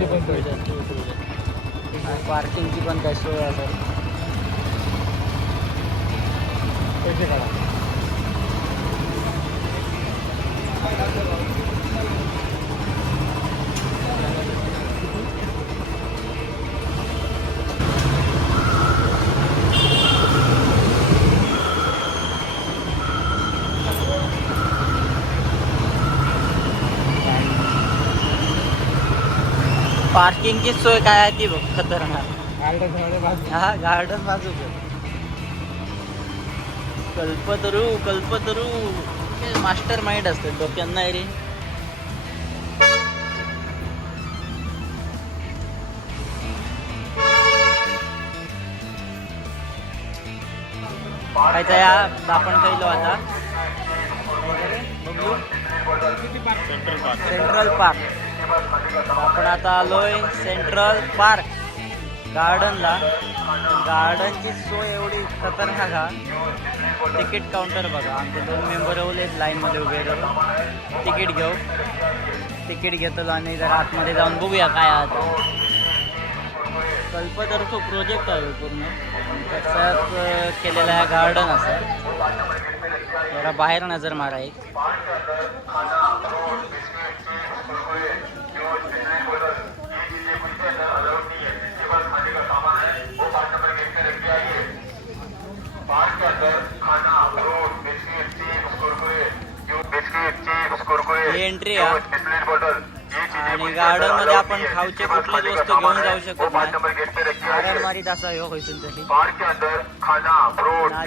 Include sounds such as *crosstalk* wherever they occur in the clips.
पार्किंगची पण सोय पार्किंगची पण काय सोय असेल पैसे काढा. पार्किंगची सोय काय आहे ती बघ खतरनाक. हा गार्डन बाजू कल्पतरू कल्पतरू. मास्टर माइंड असते डोक्यांना रे. या आपण कैलो आता. बघू सेंट्रल पार्क आपण आता आलोय सेंट्रल पार्क गार्डनला गार्डनची सोय एवढी खतरनाक हा. तिकीट काउंटर बघा. आमचे दोन मेंबर लाईन लाईनमध्ये उभे राहू तिकीट घेऊ. तिकीट घेतो आणि जरा आतमध्ये जाऊन बघूया काय आता. कल्पतरूचा प्रोजेक्ट आहे पूर्ण. त्याच्यात केलेलं केलेला आहे गार्डन असं. जरा बाहेर नजर मारा एक. एंट्री आणि गार्डनमध्ये आपण खाऊचे कुठलीच वस्तू घेऊन जाऊ शकत नाही असा ह्यो खैसून तशी ना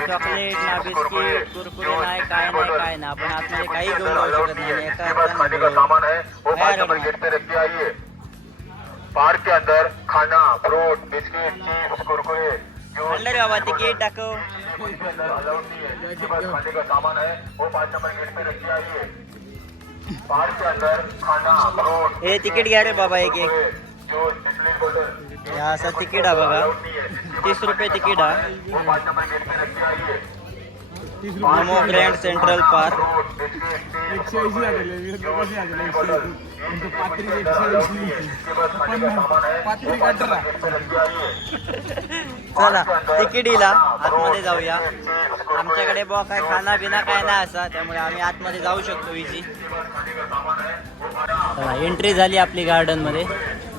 चॉकलेट ना बिस्किट कुरकुरे नाही काय नाही काय नाही आपण आतमध्ये काही घेऊन जाऊ शकत नाही एका. पार्क के अंदर खाना फ्रूट बिस्किट चिप्स कुरकुरे जो म्हणलं रे बाबा तिकीट टाकव अलाउड नहीं है पास खाने का सामान है वो पाँच नंबर गेट पे रख के हे तिकीट घ्या रे बाबा, एक एक। असं तिकीट आहे बघा तीस रुपये तिकीट हा नमो ग्रँड सेंट्रल पार्क एकशे ऐंशी झालेले वीस रुपये कशी झालेले एकशे ऐंशी. तुमचं पात्री एकशे ऐंशी पन्नास पात्री अठरा. चला तिकीटीला आतमध्ये जाऊया. आमच्याकडे बॉ काय खाना बिना काय नाही असा त्यामुळे आम्ही आतमध्ये जाऊ शकतो इझी चला एंट्री झाली आपली गार्डनमध्ये.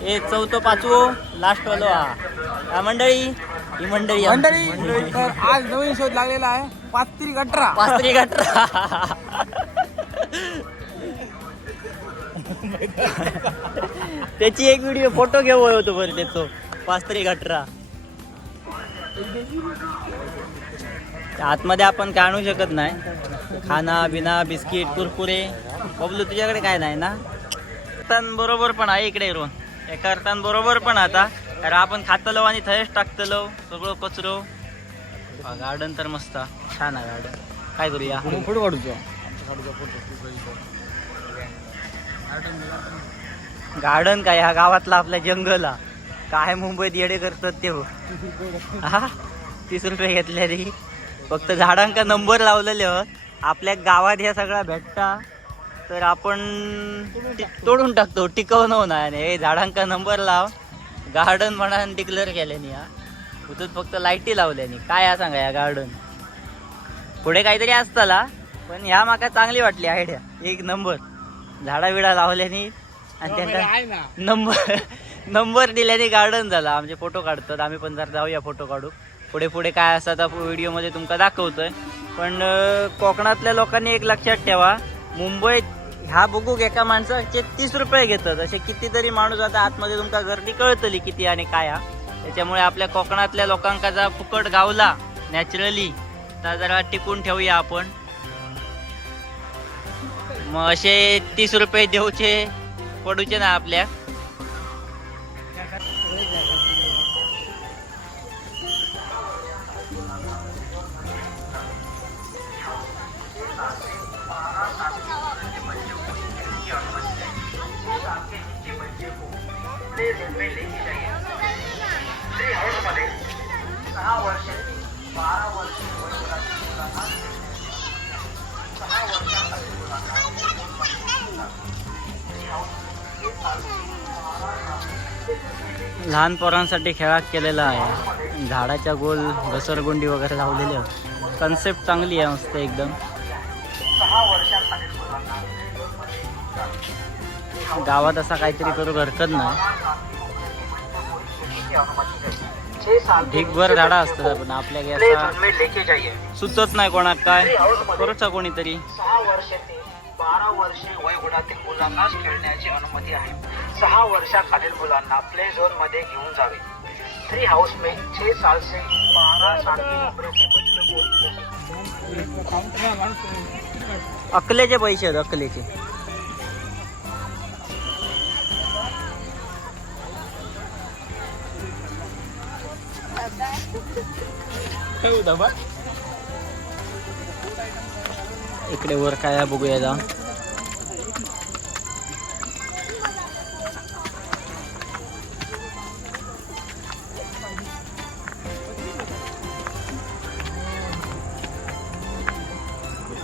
ए चौथं पाचवो लास्ट वालो. हा मंडळी ही मंडळी. मंडळी आज नवीन शोध लागलेला आहे. पास्त्री गटरा. पास्त्री गटरा. त्याची एक व्हिडिओ फोटो घेऊ होतो बरं त्याचो. पास्त्री गटरा. आतमध्ये आपण काय आणू शकत नाही. खाना बिना बिस्किट कुरकुरे. बबलू तुझ्याकडे काय नाही ना? कर्तन बरोबर पण आहे इकडे रोन एका अर्थान बरोबर पण आता. कारण आपण खातलो आणि थंयच टाकतलो. सगळं कचरो. गार्डन तर मस्त छान आहे गार्डन काय करूया फोटो काढूचो गार्डन काय ह्या गावातला आपल्या जंगल काय मुंबईत येडे करतात ते हो. हा तीस रुपये घेतले रे. फक्त झाडांका नंबर लावलेले हो. आपल्या गावात ह्या सगळ्या भेटता. तर आपण तोडून टाकतो. टिकवणं नाही हे झाडांका नंबर लाव. गार्डन म्हणा डिक्लेअर केल्यानी हा. उतून फक्त लाईटी लावल्यानी. काय सांगा या गार्डन? पुढे काहीतरी असताला पण ह्या माका चांगली वाटली आयडिया एक नंबर झाडा बिडा लावल्यानी आणि त्यांना नंबर नंबर दिल्याने गार्डन झाला. आमचे फोटो काढतात. आम्ही पण जर जाऊया फोटो काढू पुढे पुढे काय असं आता व्हिडिओमध्ये तुमका दाखवतोय. पण कोकणातल्या लोकांनी एक लक्षात ठेवा. मुंबईत ह्या बुकूक एका माणसाचे तीस रुपये घेतात. असे कितीतरी माणूस आता आतमध्ये तुमका गर्दी कळतली किती आणि काय हा. त्याच्यामुळे आपल्या कोकणातल्या लोकांका जर फुकट गावला नॅचरली आता जरा टिकून ठेवूया आपण. मग असे तीस रुपये देऊचे पडूचे ना आपल्या. वर्ष बारा वर्ष. लहान पोरांसाठी खेळात केलेला आहे. झाडाच्या गोल घसरगुंडी वगैरे लावलेली आहे. कन्सेप्ट चांगली आहे मस्त एकदम. गावात असा काहीतरी करू हरकत नाही. ढीकभर झाडा असतात पण आपल्या गॅसा सुचत नाही कोणाक काय. करूचा कोणीतरी. सहा वर्ष ते बारा वर्षे वयोगटातील मुलांना खेळण्याची अनुमती आहे. सहा वर्षाखालील मुलांना प्ले झोनमध्ये घेऊन जावे. ट्री हाउस में छह साल से बारह साल की उम्र के बच्चों को अकलेचे पैसे आहेत अकलेचे. इकडे वर काय बघूया जाऊन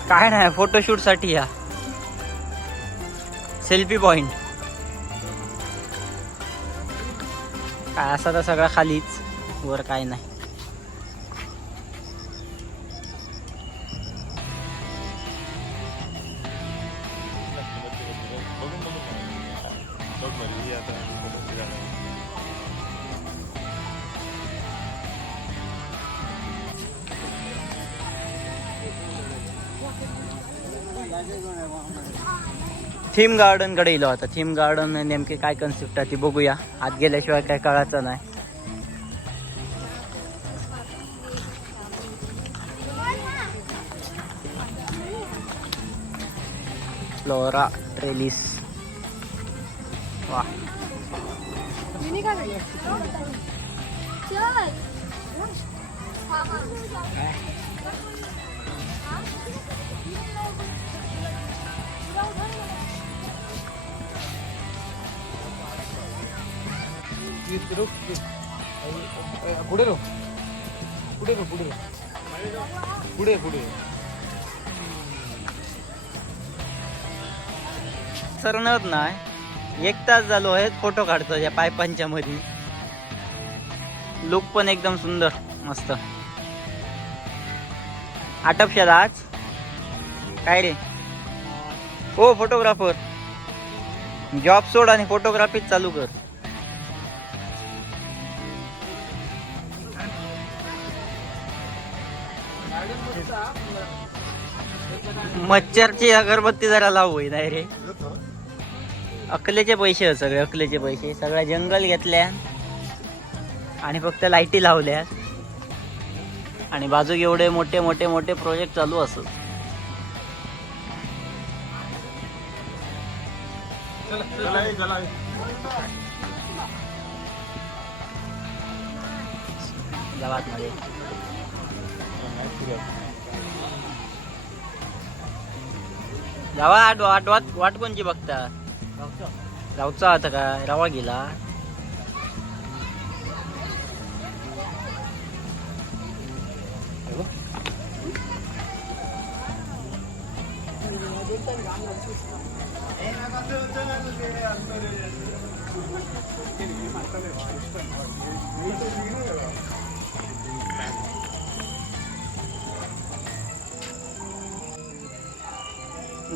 काय नाही फोटोशूटसाठी या. सेल्फी पॉइंट काय असा तर सगळा खालीच. वर काय नाही. थीम गार्डनकडे गेलो आता. थीम गार्डन नेमके काय कन्सेप्ट आहे ती बघूया. आत गेल्याशिवाय काय कळायचं नाही. Flora trellis. वा. पुढे रो पुढे रो पुढे रो पुढे पुढे. सरणत नाही एक तास झालो आहे फोटो काढतो या पायपांच्या मध्ये लुक पण एकदम सुंदर मस्त. आटपशात आज? काय रे? हो फोटोग्राफर जॉब सोड आणि फोटोग्राफीच चालू कर. मच्छरची अगरबत्ती जरा लावू नाही रे अकलेचे पैसे हो सगळे अकलेचे पैसे. सगळ्या जंगल घेतल्या. आणि फक्त लाईटी लावल्या. आणि बाजूक एवढे मोठे मोठे मोठे प्रोजेक्ट चालू असत. गावात मध्ये जावा आठ वाट वाट वाट कोणची बघता रावचा आता काय रवा गेला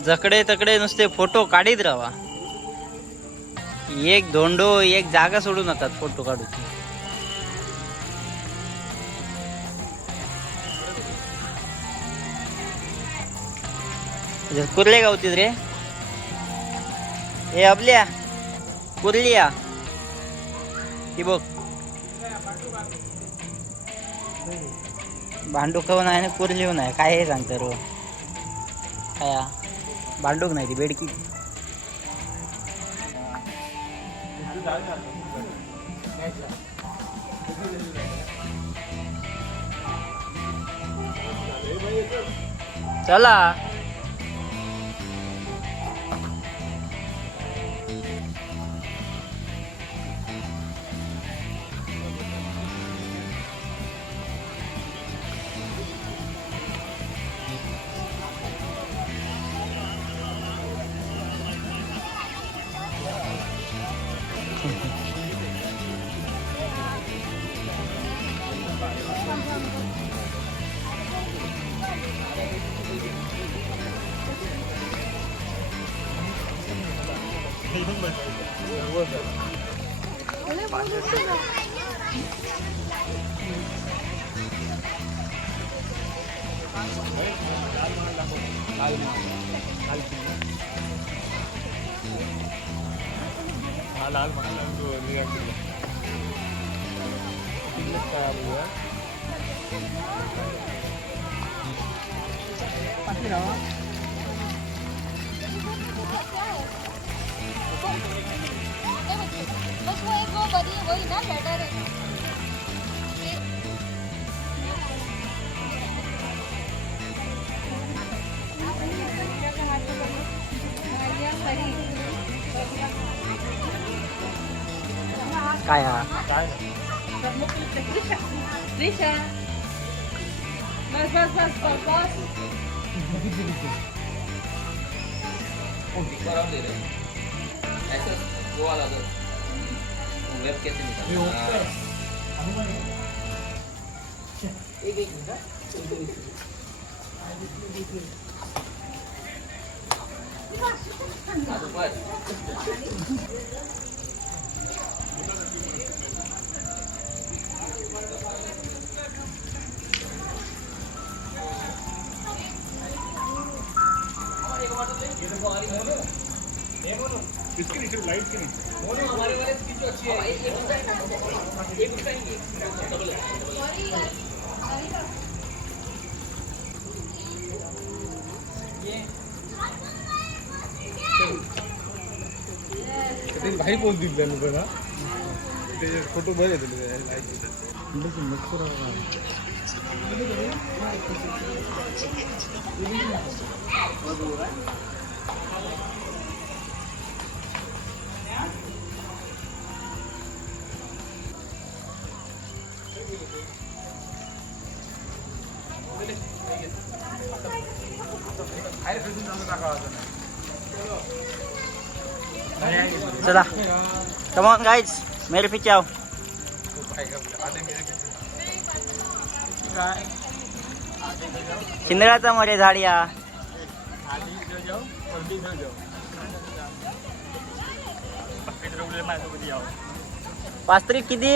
जकडे तकडे नुसते फोटो काढीत राहा. एक धोंडो एक जागा सोडू नका फोटो काढू कुर्ले गावतीत रे. ए अबल्या कुर्लिया. ती बघ. भांडू खाऊन आहे ना कुर्ली आहे. काय हे सांगतं रो हो? काय भांडूक नाही ती बेडकी. चला. நாலு மணி நன்கு பத்திரம் बस वो एक वो बड़ी वही ना लेटर है? काय हा 액세스 좋아하다도 음, 웹겠습니다. 왜 없어요? 아무 말이 이게 인가? 이게 아, 나도 봐야지. ते भाई पोच दिल त्यानं पण ते फोटो बरे दिले चला. कमॉन गाईज मेरे पीछे आओ. शिंदळाचा मध्ये झाड या पाच तारीख किती?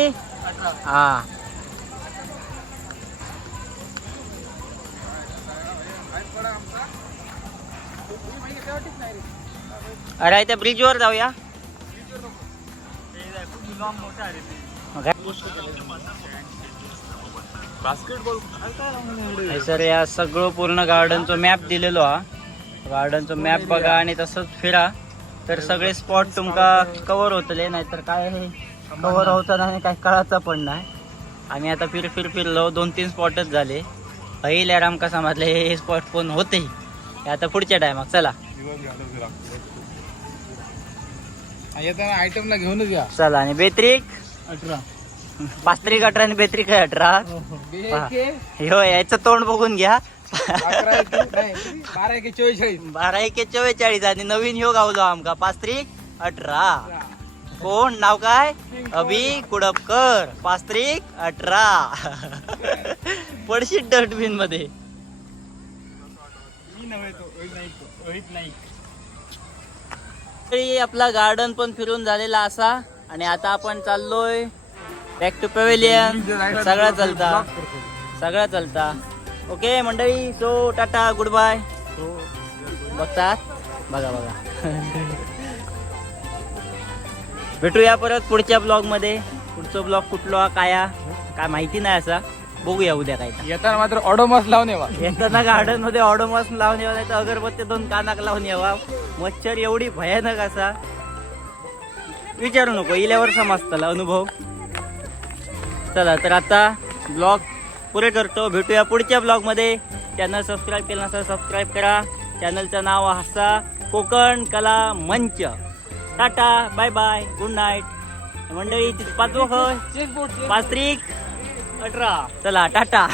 हा. अरे त्या ब्रिजवर जाऊया. सर या सगळं पूर्ण गार्डनचं मॅप दिलेलो हा. गार्डनचं मॅप बघा आणि तसंच फिरा. तर सगळे स्पॉट तुमका कव्हर होतले नाहीतर काय कव्हर होता नाही काय कळायचं पण नाही. आम्ही आता फिर फिर फिरलो दोन तीन स्पॉटच झाले. पहिल्या रामका समजले हे स्पॉट पण होते. आता पुढच्या टायमाक चला. येताना आयटम ना घेऊनच या. चला आणि बेत्रिक अठरा. पाच त्रिक अठरा आणि बेत्रिक आहे अठरा पहा. ह्यो याचं तोंड बघून घ्या. बारा एक चोवेचाळीस? बारा एक चव्वेचाळीस आणि नवीन ह्यो गावलो आमका. पाच त्रिक अठरा. कोण? नाव काय? अभि कुडपकर. पाच त्रिक अठरा. *laughs* पडशी डस्टबिनमध्ये नव्हे तो रोहित नाईक रोहित नाईक तरी आपला गार्डन पण फिरून झालेला असा. आणि आता आपण चाललोय बॅक टू पवेलियन सगळा चलता. सगळा चलता. ओके मंडळी सो टाटा गुड बाय बघतात? बघा बघा. *laughs* भेटूया परत पुढच्या ब्लॉगमध्ये. पुढचा ब्लॉग कुठला काय काय माहिती नाही असा. बघूया उद्या काय ते. येताना मात्र ऑडोमास लावून येवा. येताना गार्डनमध्ये ऑडोमॉस लावून यावा नाही तर अगरबत्ती दोन कानाक लावून यावा. मच्छर एवढी भयानक असा. विचारू नको इल्यावर समजतला अनुभव. चला तर आता ब्लॉग पुरे करतो. भेटूया पुढच्या ब्लॉगमध्ये. चॅनल सबस्क्राईब केलं नसेल सबस्क्राईब करा. चॅनलचं नाव हसा कोकण कला मंच. Tata bye bye good night मंडळी पाचवं खय पाच त्रिक. अठरा. चला टाटा.